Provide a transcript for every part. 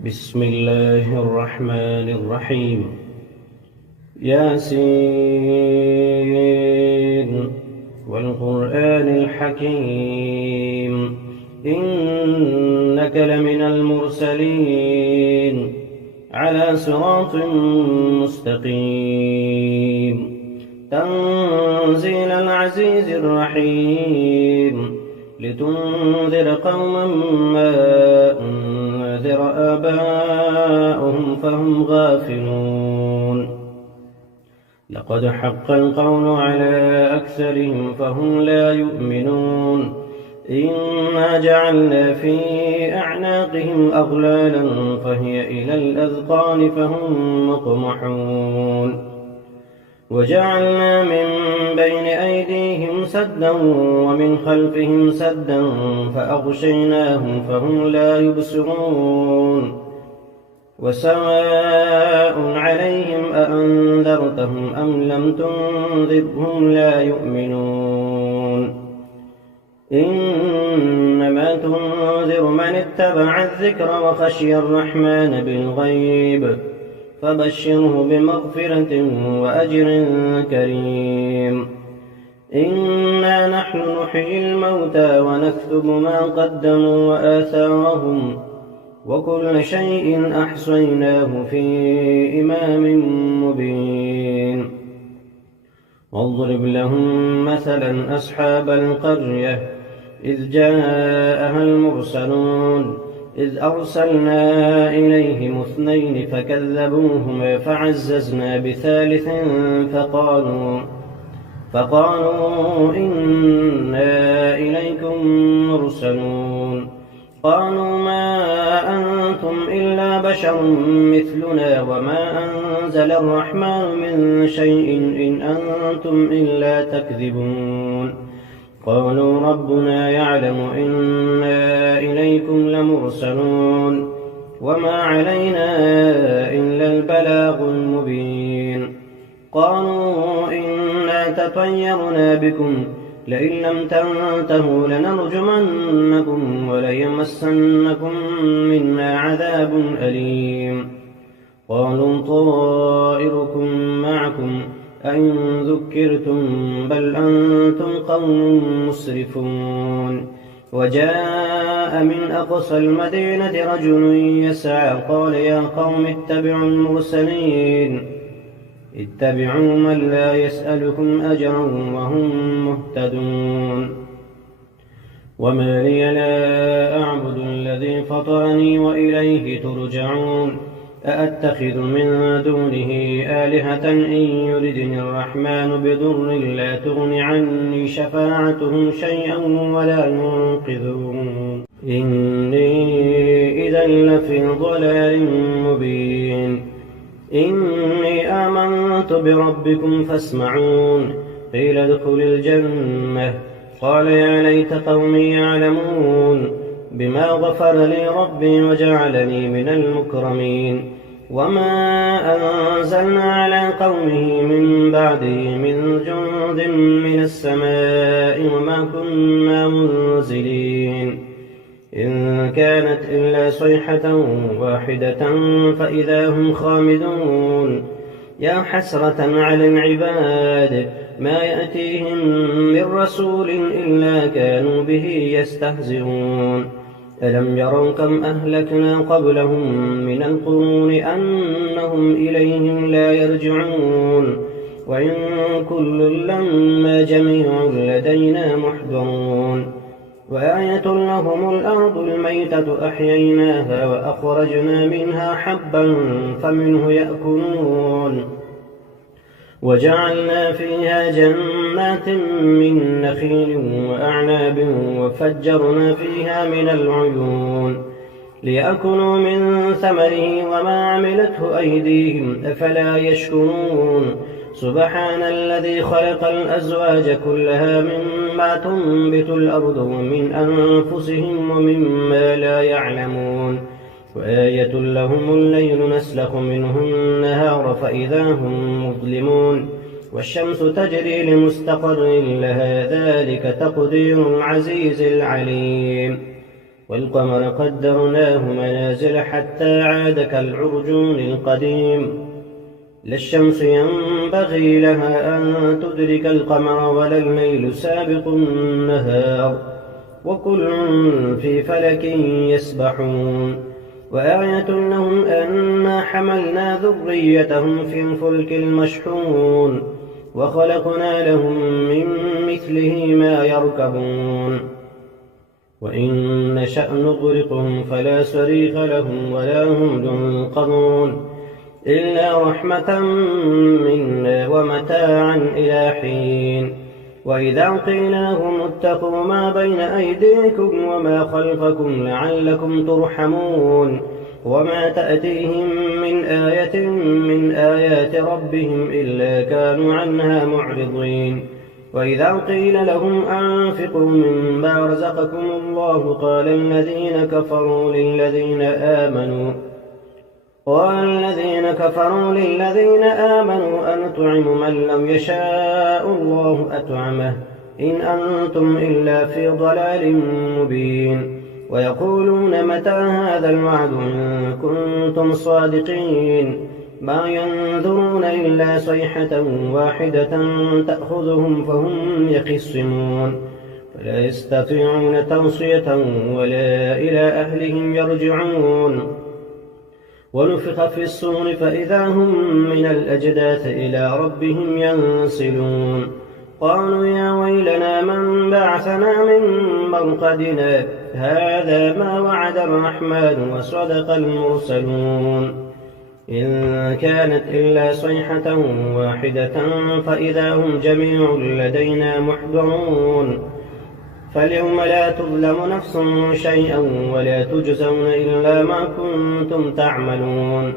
بسم الله الرحمن الرحيم. ياسين والقرآن الحكيم إنك لمن المرسلين على صراط مستقيم تنزيل العزيز الرحيم لتنذر قوما ما أنذر آباؤهم فهم غافلون لقد حق القول على أكثرهم فهم لا يؤمنون إنا جعلنا في أعناقهم أغلالا فهي إلى الأذقان فهم مقمحون وجعلنا من بين أيديهم سدا ومن خلفهم سدا فأغشيناهم فهم لا يبصرون وسواء عليهم أأنذرتهم أم لم تنذرهم لا يؤمنون إنما تنذر من اتبع الذكر وخشي الرحمن بالغيب فبشره بمغفرة وأجر كريم إنا نحن نحيي الموتى ونكتب ما قدموا وآثارهم وكل شيء أحصيناه في إمام مبين واضرب لهم مثلا أصحاب القرية إذ جاءها المرسلون إذ أرسلنا إليهم اثنين فكذبوهما فعززنا بثالث فقالوا إنا إليكم مرسلون قالوا ما أنتم إلا بشر مثلنا وما أنزل الرحمن من شيء إن أنتم إلا تكذبون قالوا ربنا يعلم إنا إليكم لمرسلون وما علينا إلا البلاغ المبين قالوا إنا تطيرنا بكم لئن لم تنتهوا لنرجمنكم وليمسنكم منا عذاب أليم قالوا طائركم معكم أئن ذكرتم بل أنتم قوم مسرفون وجاء من أقصى المدينة رجل يسعى قال يا قوم اتبعوا المرسلين اتبعوا من لا يسألكم أجرا وهم مهتدون وما لي لا أعبد الذي فطرني وإليه ترجعون أأتخذ من دونه آلهة إن يردني الرحمن بضر لا تغن عني شفاعتهم شيئا ولا ينقذون إني إذا لفي ضلال مبين إني آمنت بربكم فاسمعون قيل ادخل الجنة قال يا ليت قومي يعلمون بما غفر لي ربي وجعلني من المكرمين وما أنزلنا على قومه من بعده من جند من السماء وما كنا منزلين إن كانت إلا صيحة واحدة فإذا هم خامدون يا حسرة على العباد ما يأتيهم من رسول إلا كانوا به يستهزئون ألم يروا كم أهلكنا قبلهم من القرون أنهم إليهم لا يرجعون وإن كل لما جميع لدينا محضرون وآية لهم الأرض الميتة أحييناها وأخرجنا منها حبا فمنه يأكلون وجعلنا فيها جنات من نخيل وأعناب وفجرنا فيها من العيون ليأكلوا من ثمره وما عملته أيديهم أفلا يشكرون سبحان الذي خلق الأزواج كلها مما تنبت الأرض ومن أنفسهم ومما لا يعلمون وآية لهم الليل نسلخ منه النهار فإذا هم مظلمون والشمس تجري لمستقر لها ذلك تقدير العزيز العليم والقمر قدرناه منازل حتى عاد كالعرجون القديم لا الشمس ينبغي لها أن تدرك القمر ولا الليل سابق النهار وكل في فلك يسبحون وآية لهم أنا حملنا ذريتهم في الفلك المشحون وخلقنا لهم من مثله ما يركبون وإن نشأ نغرقهم فلا صريخ لهم ولا هم ينقذون إلا رحمة منا ومتاعا إلى حين وإذا قيل لهم اتقوا ما بين أيديكم وما خلفكم لعلكم ترحمون وما تأتيهم من آية من آيات ربهم إلا كانوا عنها معرضين وإذا قيل لهم أنفقوا مما رزقكم الله قال الذين كفروا للذين آمنوا أنطعم من لم يشاء الله أطعمه إن أنتم إلا في ضلال مبين ويقولون متى هذا الوعد إن كنتم صادقين ما ينظرون إلا صيحة واحدة تأخذهم فهم يخصمون فلا يستطيعون توصية ولا إلى أهلهم يرجعون ونفخ في الصور فإذا هم من الأجداث إلى ربهم ينسلون قالوا يا ويلنا من بعثنا من مرقدنا هذا ما وعد الرحمن وصدق المرسلون إن كانت إلا صيحة واحدة فإذا هم جميع لدينا محضرون فاليوم لا تظلم نفس شيئا ولا تجزون إلا ما كنتم تعملون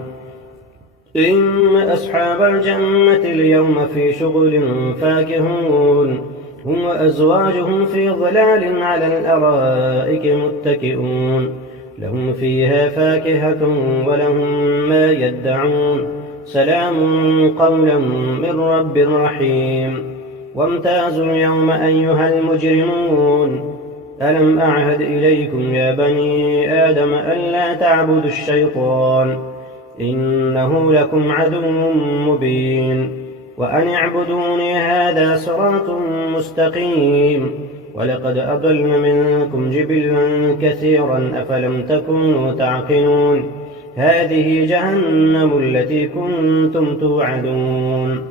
إن أصحاب الجنة اليوم في شغل فاكهون هم وأزواجهم في ظلال على الأرائك متكئون لهم فيها فاكهة ولهم ما يدعون سلام قولا من رب رحيم وامتازوا اليوم أيها المجرمون ألم أعهد إليكم يا بني آدم ألا تعبدوا الشيطان إنه لكم عدو مبين وأن اعبدوني هذا صراط مستقيم ولقد أضل منكم جبلا كثيرا أفلم تكونوا تعقلون هذه جهنم التي كنتم توعدون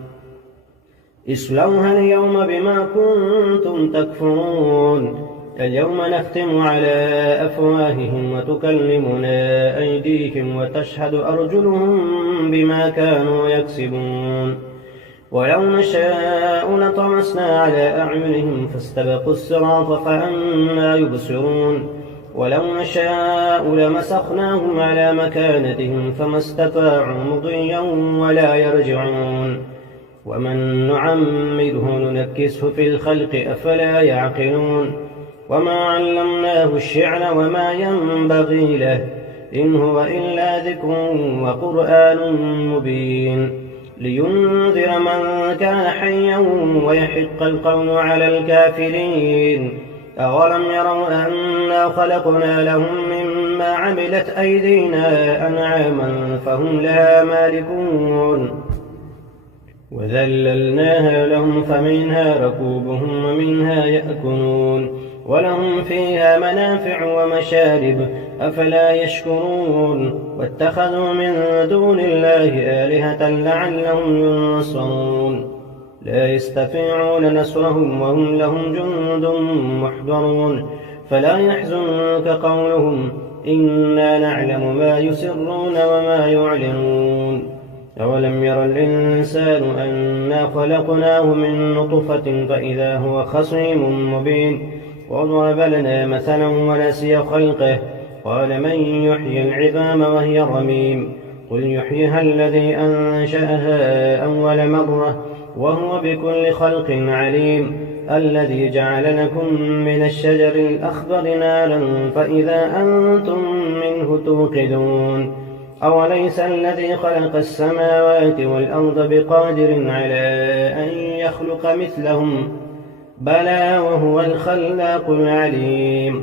اصلوها اليوم بما كنتم تكفرون اليوم نختم على أفواههم وتكلمنا أيديهم وتشهد أرجلهم بما كانوا يكسبون ولو نشاء لطمسنا على أعينهم فاستبقوا الصراط فأنى يبصرون ولو نشاء لمسخناهم على مكانتهم فما استطاعوا مضيا ولا يرجعون ومن نعمره ننكسه في الخلق أفلا يعقلون وما علمناه الشعر وما ينبغي له إن هو إلا ذكر وقرآن مبين لينذر من كان حيا ويحق القول على الكافرين أولم يروا أنا خلقنا لهم مما عملت أيدينا أنعاما فهم لها مالكون وذللناها لهم فمنها ركوبهم ومنها يأكلون ولهم فيها منافع ومشارب أفلا يشكرون واتخذوا من دون الله آلهة لعلهم ينصرون لا يستطيعون نصرهم وهم لهم جند محضرون فلا يحزنك قولهم إنا نعلم ما يسرون وما يعلنون أولم ير الإنسان أنا خلقناه من نطفة فإذا هو خصيم مبين وضرب لنا مثلا ونسي خلقه قال من يحيي العظام وهي رميم قل يحييها الذي أنشأها أول مرة وهو بكل خلق عليم الذي جعل لكم من الشجر الأخضر نارا فإذا أنتم منه توقدون أوليس الذي خلق السماوات والأرض بقادر على أن يخلق مثلهم بلى وهو الخلاق العليم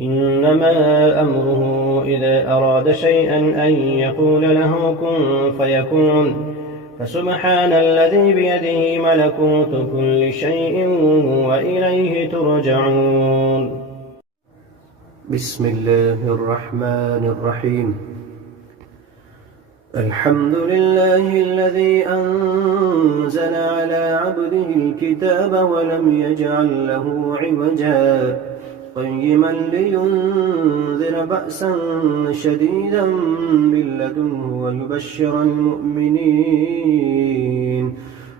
إنما أمره إذا أراد شيئا أن يقول له كن فيكون فسبحان الذي بيده ملكوت كل شيء وإليه ترجعون. بسم الله الرحمن الرحيم. الحمد لله الذي أنزل على عبده الكتاب ولم يجعل له عوجا قيما لينذر بأسا شديدا من لدنه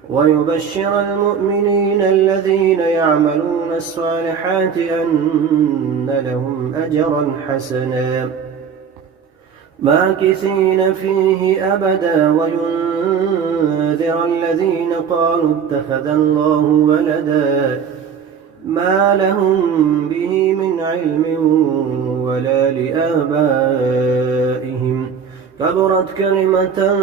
ويبشر المؤمنين الذين يعملون الصالحات أن لهم أجرا حسنا ماكثين فيه أبدا وينذر الذين قالوا اتخذ الله ولدا ما لهم به من علم ولا لآبائهم كبرت كلمة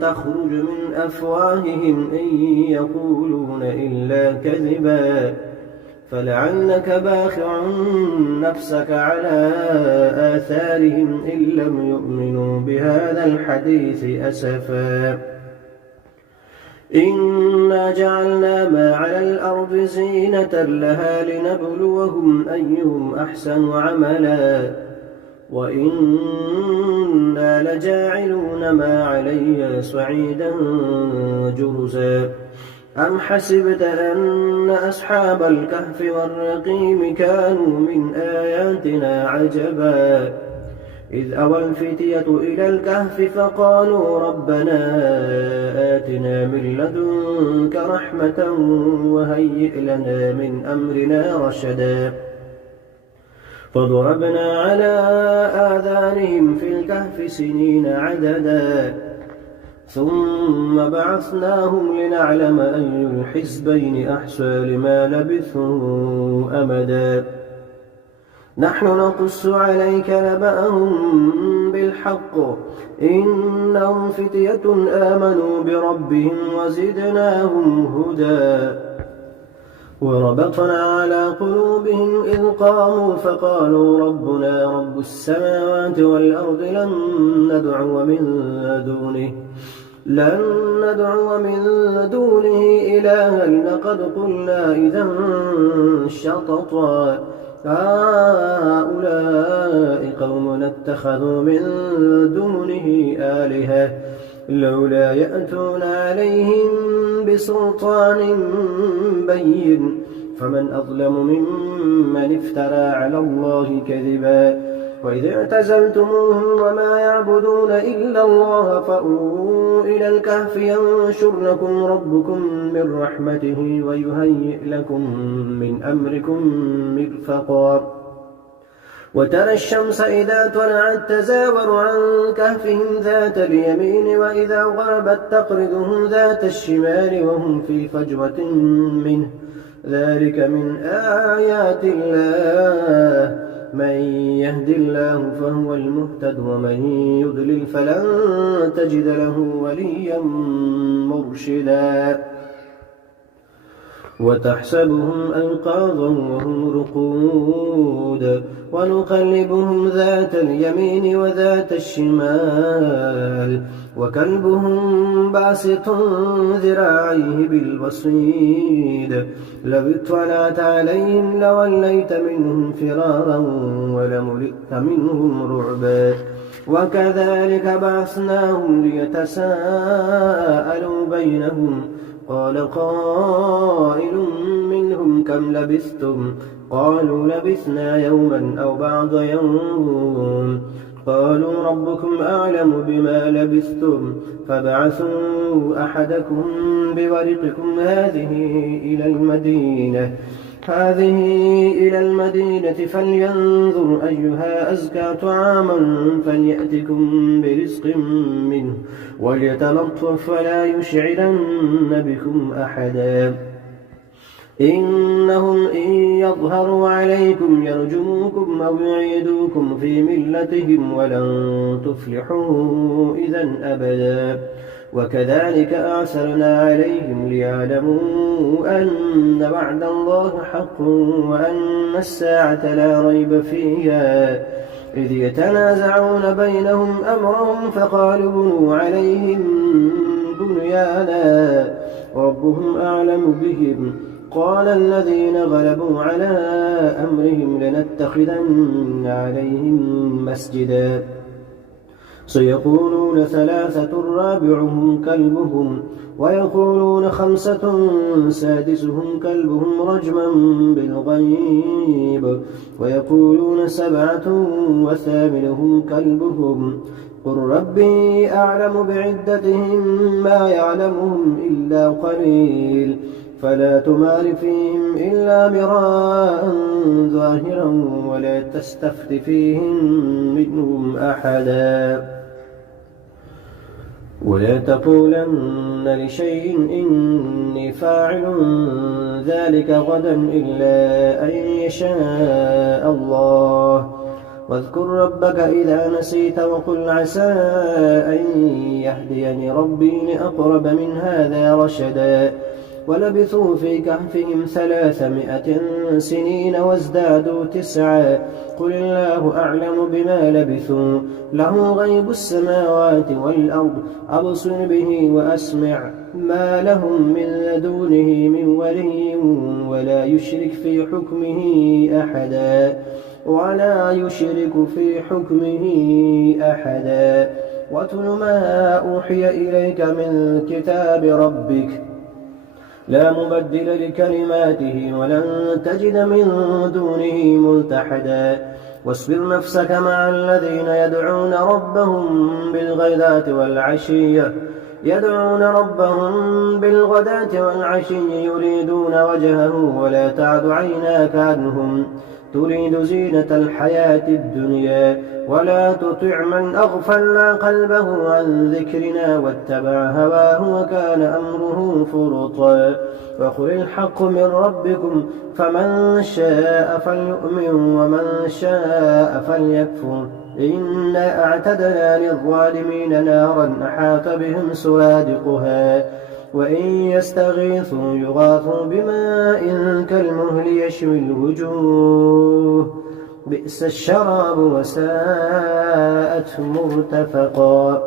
تخرج من أفواههم إن يقولون إلا كذبا فلعلك باخع نفسك على آثارهم إن لم يؤمنوا بهذا الحديث أسفا إنا جعلنا ما على الأرض زينة لها لنبلوهم أيهم أحسن عملا وإنا لجاعلون ما عليها صعيدا جرزا أم حسبت أن أصحاب الكهف والرقيم كانوا من آياتنا عجبا إذ أوى الفتية إلى الكهف فقالوا ربنا آتنا من لدنك رحمة وهيئ لنا من أمرنا رشدا فضربنا على آذانهم في الكهف سنين عددا ثم بعثناهم لنعلم أي الحزبين أحصى لما لبثوا أمدا نحن نقص عليك نبأهم بالحق إنهم فتية آمنوا بربهم وزدناهم هدى وربطنا على قلوبهم إذ قاموا فقالوا ربنا رب السماوات والأرض لن ندعو من دونه إلها لقد قلنا إذا شططا هؤلاء قوم اتخذوا من دونه آلهة لولا يأتون عليهم بسلطان بين فمن أظلم ممن افترى على الله كذبا وإذ اعتزلتموهم وما يعبدون إلا الله فأووا إلى الكهف ينشر لكم ربكم من رحمته ويهيئ لكم من أمركم مرفقا وترى الشمس إذا طلعت تزاور عن كهفهم ذات اليمين وإذا غربت تقرضهم ذات الشمال وهم في فجوة منه ذلك من آيات الله من يهد الله فهو المهتد ومن يضلل فلن تجد له وليا مرشدا وتحسبهم أيقاظا وهم رقود ونقلبهم ذات اليمين وذات الشمال وكلبهم باسط ذراعيه بالوصيد لو اطلعت عليهم لوليت منهم فرارا ولملئت منهم رعبا وكذلك بعثناهم ليتساءلوا بينهم قال قائل منهم كم لبثتم قالوا لبثنا يوما أو بعض يوم قالوا ربكم أعلم بما لبثتم فابعثوا أحدكم بورقكم هذه إلى المدينة فلينظر أيها أزكى طعاما فليأتكم برزق منه وليتلطف ولا يشعرن بكم أحدا إنهم إن يظهروا عليكم يرجموكم أو يعيدوكم في ملتهم ولن تفلحوا إذا أبدا وكذلك أعثرنا عليهم ليعلموا أن وعد الله حق وأن الساعة لا ريب فيها إذ يتنازعون بينهم أمرهم فقالوا بنوا عليهم بنيانا ربهم أعلم بهم قال الذين غلبوا على أمرهم لنتخذن عليهم مسجدا سيقولون 3 رابعهم كلبهم ويقولون 5 سادسهم كلبهم رجما بالغيب ويقولون 7 وثامنهم كلبهم قل ربي أعلم بعدتهم ما يعلمهم إلا قليل فلا تمار فيهم إلا مراء ظاهرا ولا تستفت فيهم منهم أحدا ولا تقولن لشيء إني فاعل ذلك غدا إلا أن يشاء الله واذكر ربك إذا نسيت وقل عسى أن يهديني ربي لأقرب من هذا رشدا ولبثوا في كهفهم 300 سنين وازدادوا 9 قل الله أعلم بما لبثوا له غيب السماوات والأرض أبصر به وأسمع ما لهم من دونه من ولي ولا يشرك في حكمه أحدا واتل ما أوحي إليك من كتاب ربك لا مبدل لكلماته ولن تجد من دونه ملتحدا واصبر نفسك مع الذين يدعون ربهم بالغداة والعشي يريدون وجهه ولا تعد عيناك عنهم تريد زينة الحياة الدنيا ولا تطع من أغفلنا قلبه عن ذكرنا واتبع هواه وكان أمره فرطا وقل الحق من ربكم فمن شاء فليؤمن ومن شاء فليكفر إنا أعتدنا للظالمين نارا أحاط بهم سرادقها وإن يستغيثوا يغاثوا بماء كالمهل يشوي الوجوه بئس الشراب وساءت مرتفقا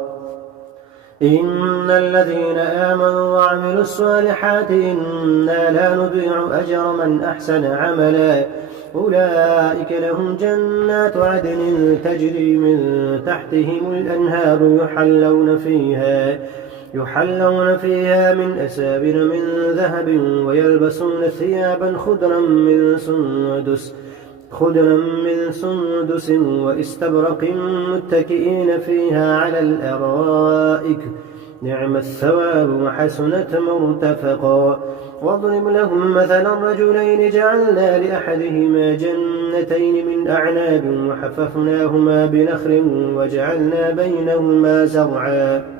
إن الذين آمنوا وعملوا الصالحات إنا لا نضيع أجر من أحسن عملا أولئك لهم جنات عدن تجري من تحتهم الأنهار يحلون فيها من أسابر من ذهب ويلبسون ثيابا خضرا من سندس واستبرق متكئين فيها على الأرائك نعم الثواب وحسنت مرتفقا واضرب لهم مثلا رجلين جعلنا لأحدهما جنتين من أعناب وحففناهما بنخل وجعلنا بينهما زرعا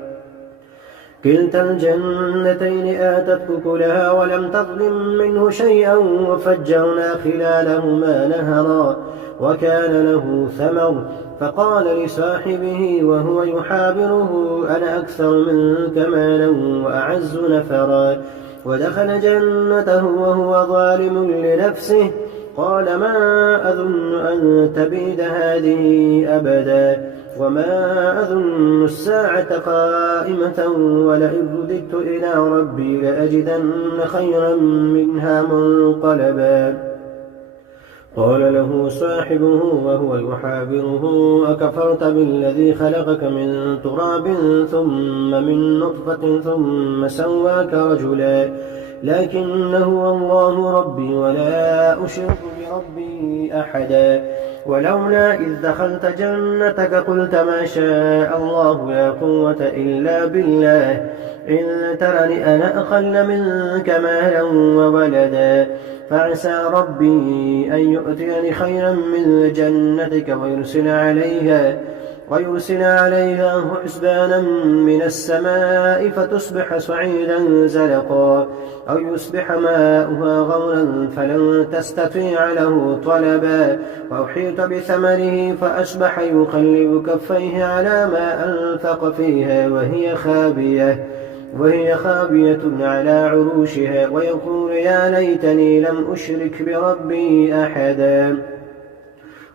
كلتا الجنتين آتت أكلها ولم تظلم منه شيئا وفجرنا خلالهما نهرا وكان له ثمر فقال لصاحبه وهو يحاوره أنا أكثر منك مالا وأعز نفرا ودخل جنته وهو ظالم لنفسه قال ما أظن أن تبيد هذه أبدا وما أظن الساعة قائمة ولئن رددت إلى ربي لأجدن خيرا منها منقلبا قال له صاحبه وهو يحاوره أكفرت بالذي خلقك من تراب ثم من نطفة ثم سواك رجلا لكن هو الله ربي ولا أشرك بربي أحدا ولولا إذ دخلت جنتك قلت ما شاء الله لا قوة إلا بالله إن ترني أنا أقل منك مالا وولدا فعسى ربي أن يؤتيني خيرا من جنتك ويرسل عليها حسبانا من السماء فتصبح صعيدا زلقا أو يصبح ماؤها غورا فلن تستطيع له طلبا وأحيط بثمره فأصبح يقلب كفيه على ما أنفق فيها وهي خابية على عروشها ويقول يا ليتني لم أشرك بربي أحدا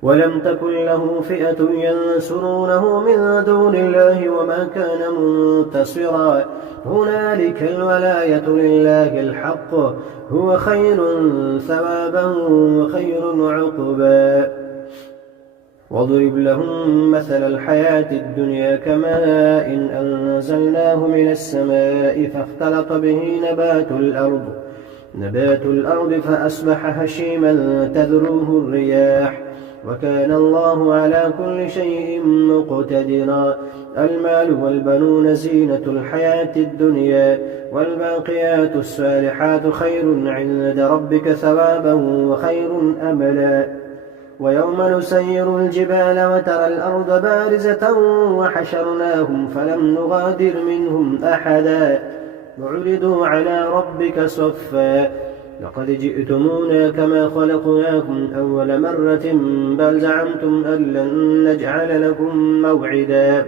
ولم تكن له فئة ينصرونه من دون الله وما كان منتصرا هنالك الولاية لله الحق هو خير ثوابا وخير عقبا واضرب لهم مثل الحياة الدنيا كماء إن أنزلناه من السماء فاختلط به نبات الأرض فأصبح هشيما تذروه الرياح وكان الله على كل شيء مقتدرا المال والبنون زينة الحياة الدنيا والباقيات الصالحات خير عند ربك ثوابا وخير أملا ويوم نسير الجبال وترى الأرض بارزة وحشرناهم فلم نغادر منهم أحدا وعرضوا على ربك صفا لقد جئتمونا كما خلقناكم أول مرة بل زعمتم أن لن نجعل لكم موعدا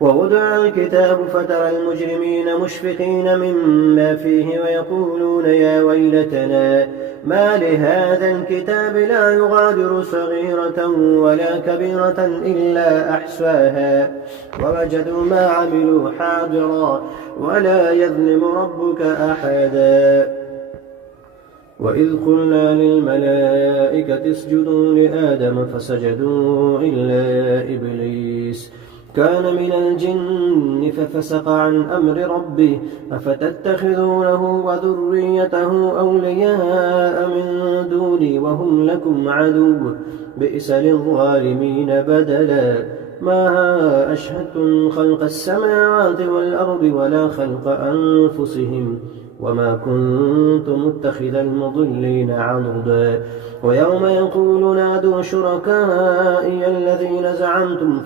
ووضع الكتاب فترى المجرمين مشفقين مما فيه ويقولون يا ويلتنا ما لهذا الكتاب لا يغادر صغيرة ولا كبيرة إلا أحصاها ووجدوا ما عملوا حاضرا ولا يظلم ربك أحدا وإذ قلنا للملائكة اسجدوا لآدم فسجدوا إلا إبليس كان من الجن ففسق عن أمر ربه أفتتخذونه وذريته أولياء من دوني وهم لكم عدو بئس للظالمين بدلا ما أشهدتم خلق السماوات والأرض ولا خلق أنفسهم وما كنت متخذ المضلين عضدا ويوم يقول نادوا شركائي الذين زعمتم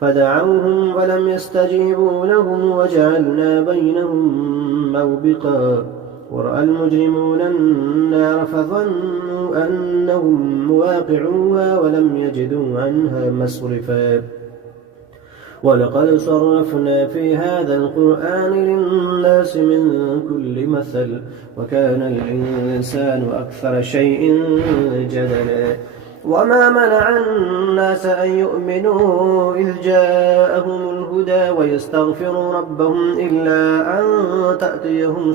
فدعوهم ولم يستجيبوا لهم وجعلنا بينهم موبقا ورأى المجرمون النار فظنوا أنهم مواقعوها ولم يجدوا عنها مصرفا ولقد صرفنا في هذا القرآن للناس من كل مثل وكان الإنسان أكثر شيء جدلا وما منع الناس أن يؤمنوا إذ جاءهم الهدى ويستغفروا ربهم إلا أن تأتيهم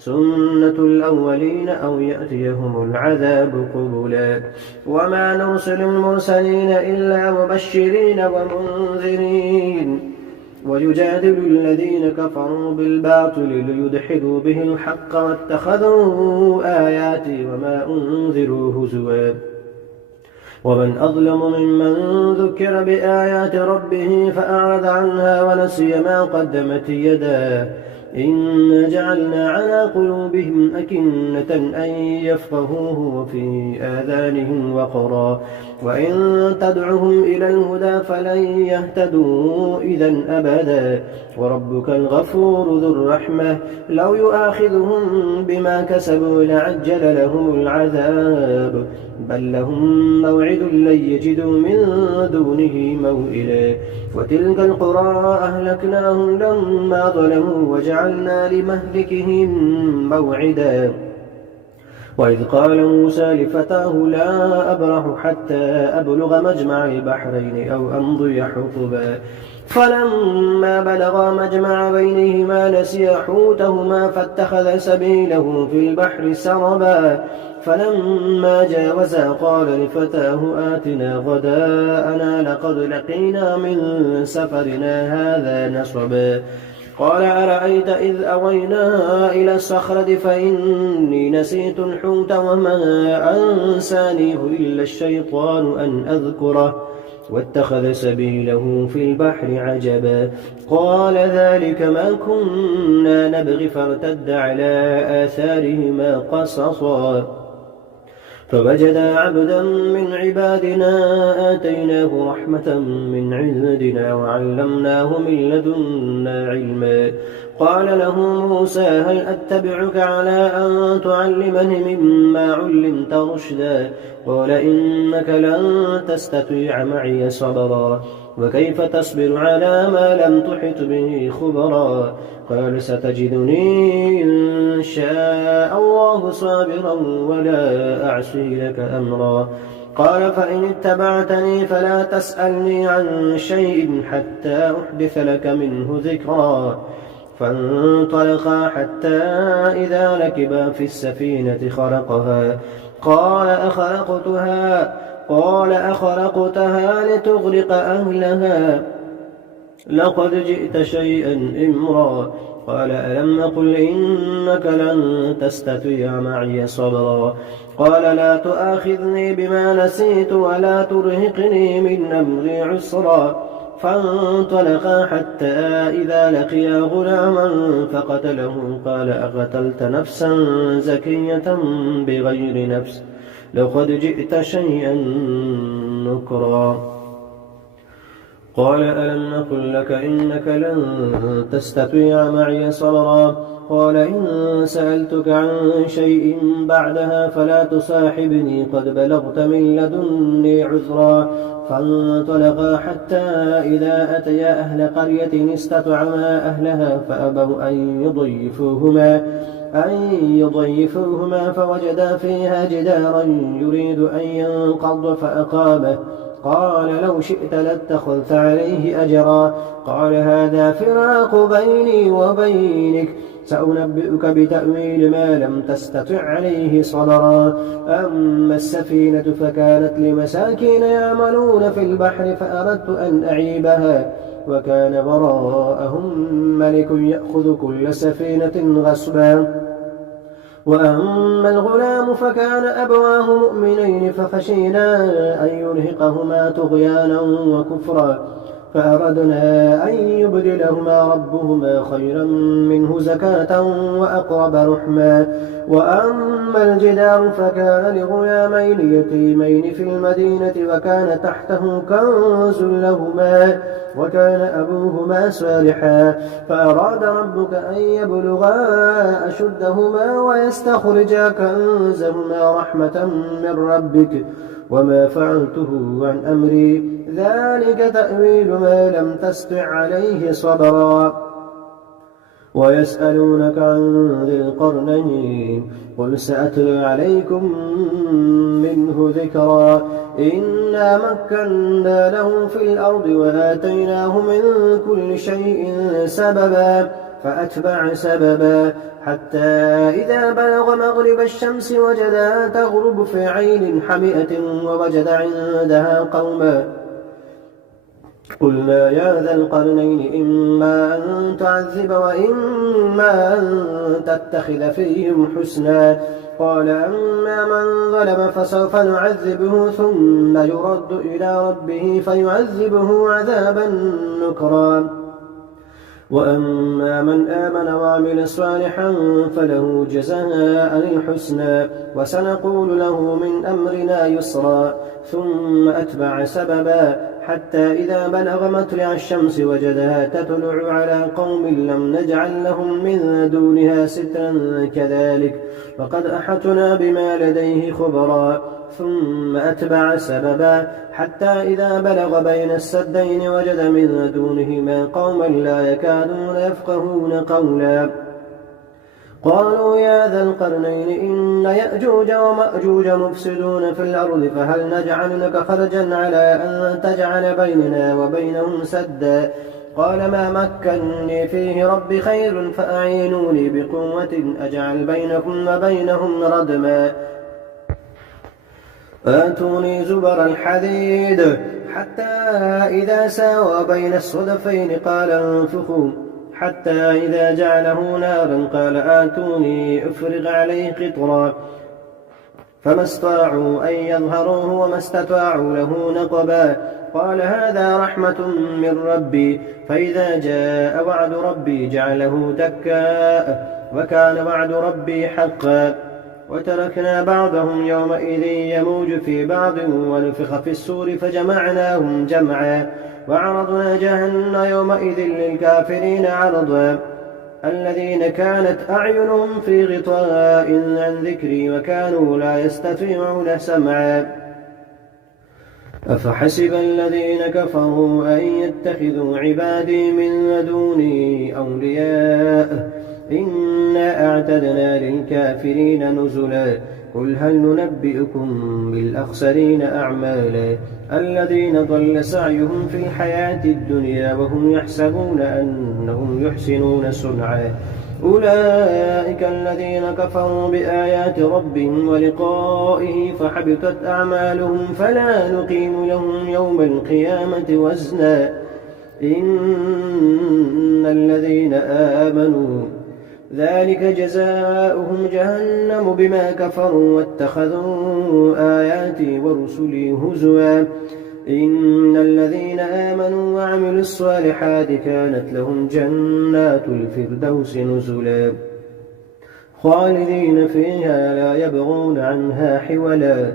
سنة الأولين أو يأتيهم العذاب قبلا وما نرسل المرسلين إلا مبشرين ومنذرين ويجادل الذين كفروا بالباطل ليدحضوا به الحق واتخذوا آياتي وما أنذروا هزوا ومن أظلم ممن ذكر بآيات ربه فأعرض عنها ونسي ما قدمت يداه إنا جعلنا على قلوبهم أكنة أن يفقهوه وفي آذانهم وقرا وإن تدعهم إلى الهدى فلن يهتدوا إذا أبدا وربك الغفور ذو الرحمة لو يؤاخذهم بما كسبوا لعجل لهم العذاب بل لهم موعد لن يجدوا من دونه موئلا وتلك القرى أهلكناهم لما ظلموا وجعلنا لمهلكهم موعدا وإذ قال موسى لفتاه لا أبرح حتى أبلغ مجمع البحرين أو أمضي حقبا فلما بلغا مجمع بينهما نسيا حوتهما فاتخذ سبيله في البحر سربا فلما جاوزا قال لفتاه آتنا غداءنا لقد لقينا من سفرنا هذا نصبا قال أرأيت إذ أوينا إلى الصخرة فإني نسيت الحوت وما أنسانيه إلا الشيطان أن أذكره واتخذ سبيله في البحر عجبا قال ذلك ما كنا نبغي فارتد على آثارهما قصصا فوجدا عبدا من عبادنا آتيناه رحمة من عندنا وعلمناه من لدنا علما. قال له موسى هل أتبعك على أن تعلمني مما علمت رشدا؟ قال إنك لن تستطيع معي صبرا وكيف تصبر على ما لم تحط به خبرا؟ قال ستجدني إن شاء الله صابرا ولا أعصي لك أمرا. قال فإن اتبعتني فلا تسألني عن شيء حتى أحدث لك منه ذكرا. فانطلقا حتى إذا ركبا في السفينة خرقها قال أخرقتها لتغرق أهلها لقد جئت شيئا إمرا. قال ألم أقل إنك لن تستطيع معي صبرا؟ قال لا تؤاخذني بما نسيت ولا ترهقني من أمري عسرا. فانطلقا حتى إذا لقيا غلاما فقتله قال أقتلت نفسا زكية بغير نفس لقد جئت شيئا نكرا. قال ألم نقل لك إنك لن تستطيع معي صبرا؟ قال إن سألتك عن شيء بعدها فلا تصاحبني قد بلغت من لدني عذرا. فانطلقا حتى إذا أتيا أهل قرية استطعما أهلها فأبوا أن يضيفوهما فوجدا فيها جدارا يريد أن ينقض فأقامه. قال لو شئت لاتخذت عليه أجرا. قال هذا فراق بيني وبينك سأنبئك بتأويل ما لم تستطع عليه صبرا. أما السفينة فكانت لمساكين يعملون في البحر فأردت أن أعيبها وكان وراءهم ملك يأخذ كل سفينة غصبا. وأما الغلام فكان أبواه مؤمنين فخشينا أن يرهقهما طغيانا وكفرا فأردنا أن يبدلهما ربهما خيرا منه زكاة وأقرب رحما. وأما الجدار فكان لغلامين يتيمين في المدينة وكان تحته كنز لهما وكان أبوهما صالحا فأراد ربك أن يبلغا أشدهما ويستخرجا كنزهما رحمة من ربك وما فعلته عن أمري ذلك تأويل ما لم تستطع عليه صبرا. ويسألونك عن ذي القرنين قل سأتلو عليكم منه ذكرا. إنا مكنا له في الأرض وآتيناه من كل شيء سببا فأتبع سببا حتى إذا بلغ مغرب الشمس وجدها تغرب في عين حمئة ووجد عندها قوما. قلنا يا ذا القرنين إما أن تعذب وإما أن تتخذ فيهم حسنا. قال أما من ظلم فسوف نعذبه ثم يرد إلى ربه فيعذبه عذابا نكرا. وأما من آمن وعمل صالحا فله جزاء الحسنى وسنقول له من أمرنا يسرا. ثم أتبع سببا حتى إذا بلغ مطلع الشمس وجدها تطلع على قوم لم نجعل لهم من دونها سترا كذلك وقد أحطنا بما لديه خبرا. ثم أتبع سببا حتى إذا بلغ بين السدين وجد من دونهما قوما لا يكادون يفقهون قولا. قالوا يا ذا القرنين إن يأجوج ومأجوج مفسدون في الأرض فهل نجعل لك خرجا على أن تجعل بيننا وبينهم سدا؟ قال ما مكنني فيه ربي خير فأعينوني بقوة أجعل بينكم وبينهم ردما. آتوني زبر الحديد حتى إذا ساوى بين الصدفين قال انفخوا حتى إذا جعله نارا قال آتوني أفرغ عليه قطرا. فما استطاعوا أن يظهروه وما استطاعوا له نقبا. قال هذا رحمة من ربي فإذا جاء وعد ربي جعله دكا وكان وعد ربي حقا. وتركنا بعضهم يومئذ يموج في بعض ونفخ في السور فجمعناهم جمعا وعرضنا جهنم يومئذ للكافرين عرضا الذين كانت أعينهم في غطاء عن ذكري وكانوا لا يستطيعون سمعا أفحسب الذين كفروا أن يتخذوا عبادي من دوني أولياء إنا أعتدنا للكافرين نزلا قل هل ننبئكم بالأخسرين أعمالا الذين ضل سعيهم في الحياة الدنيا وهم يحسبون أنهم يحسنون صنعا أولئك الذين كفروا بآيات ربهم ولقائه فحبطت أعمالهم فلا نقيم لهم يوم القيامة وزنا إن الذين آمنوا ذلك جزاؤهم جهنم بما كفروا واتخذوا آياتي ورسلي هزوا إن الذين آمنوا وعملوا الصالحات كانت لهم جنات الفردوس نزلا خالدين فيها لا يبغون عنها حولا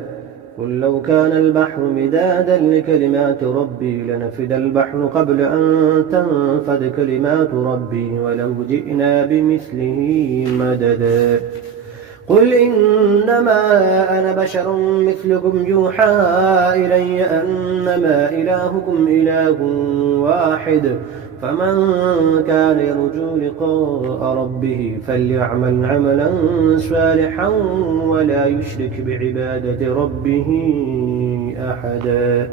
قل لو كان البحر مدادا لكلمات ربي لنفد البحر قبل أن تنفد كلمات ربي ولو جئنا بمثله مددا قل إنما أنا بشر مثلكم يوحى إلي أنما إلهكم إله واحد فمن كان يرجو لقاء ربه فليعمل عملا صالحا ولا يشرك بعبادة ربه أحدا.